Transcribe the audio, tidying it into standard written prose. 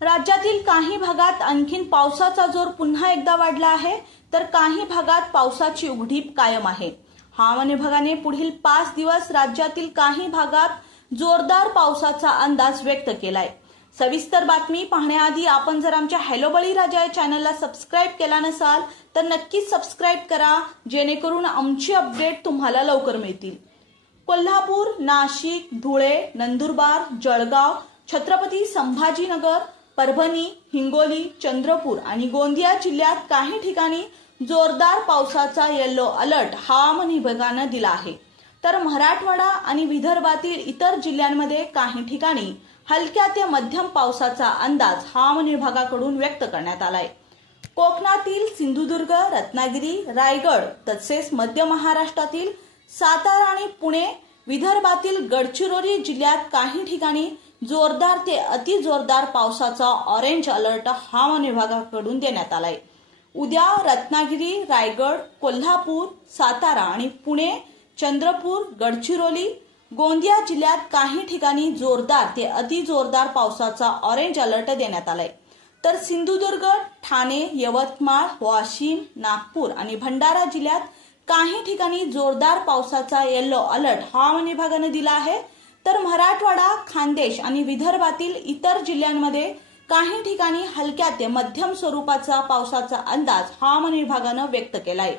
राज्यातील काही भागात आणखीन पावसाचा जोर पुन्हा एकदा वाढला आहे, तर काही भागात पावसाची उघडीप कायम आहे। हवामान विभागाने पुढील 5 दिवस राज्यातील काही भागात जोरदार पावसाचा अंदाज व्यक्त केलाय। सविस्तर बातमी पाहण्याआधी आपण जर आमच्या हॅलो बळीराजा या चॅनलला सबस्क्राइब केला नसाल तर नक्कीच सबस्क्राइब करा, जेणेकरून आमची अपडेट तुम्हाला लवकर मिळतील। कोल्हापूर, नाशिक, धुळे, नंदुरबार, जळगाव, छत्रपती संभाजीनगर, परभणी, हिंगोली, चंद्रपूर आणि गोंदिया जिल्ह्यात काही ठिकाणी जोरदार पावसाचा येलो अलर्ट हवामान विभागाने दिला आहे, तर मराठवाडा आणि विदर्भातील इतर जिल्ह्यांमध्ये काही ठिकाणी हलक्या ते मध्यम पावसाचा अंदाज हवामान विभागाकडून व्यक्त करण्यात आलाय। कोकणातील सिंधुदुर्ग, रत्नागिरी, रायगड तसेच मध्य महाराष्ट्रातील सातारा आणि पुणे, विदर्भातील गडचिरोली जिल्ह्यात काही ठिकाणी जोरदार ते अतिजोरदार पावसाचा ऑरेंज अलर्ट हवामान विभागाकडून देण्यात आलाय। उद्या रत्नागिरी, रायगड, कोल्हापूर, सातारा आणि पुणे, चंद्रपूर, गडचिरोली, गोंदिया जिल्ह्यात काही ठिकाणी जोरदार ते अतिजोरदार पावसाचा ऑरेंज अलर्ट देण्यात आलाय, तर सिंधुदुर्ग, ठाणे, यवतमाळ, वाशिम, नागपूर आणि भंडारा जिल्ह्यात काही ठिकाणी जोरदार पावसाचा येलो अलर्ट हवामान विभागाने दिला आहे, तर मराठवाडा, खानदेश आणि विदर्भातील इतर जिल्ह्यांमध्ये काही ठिकाणी हलक्या ते मध्यम स्वरूपाचा पावसाचा अंदाज हवामान विभागाने व्यक्त केलाय।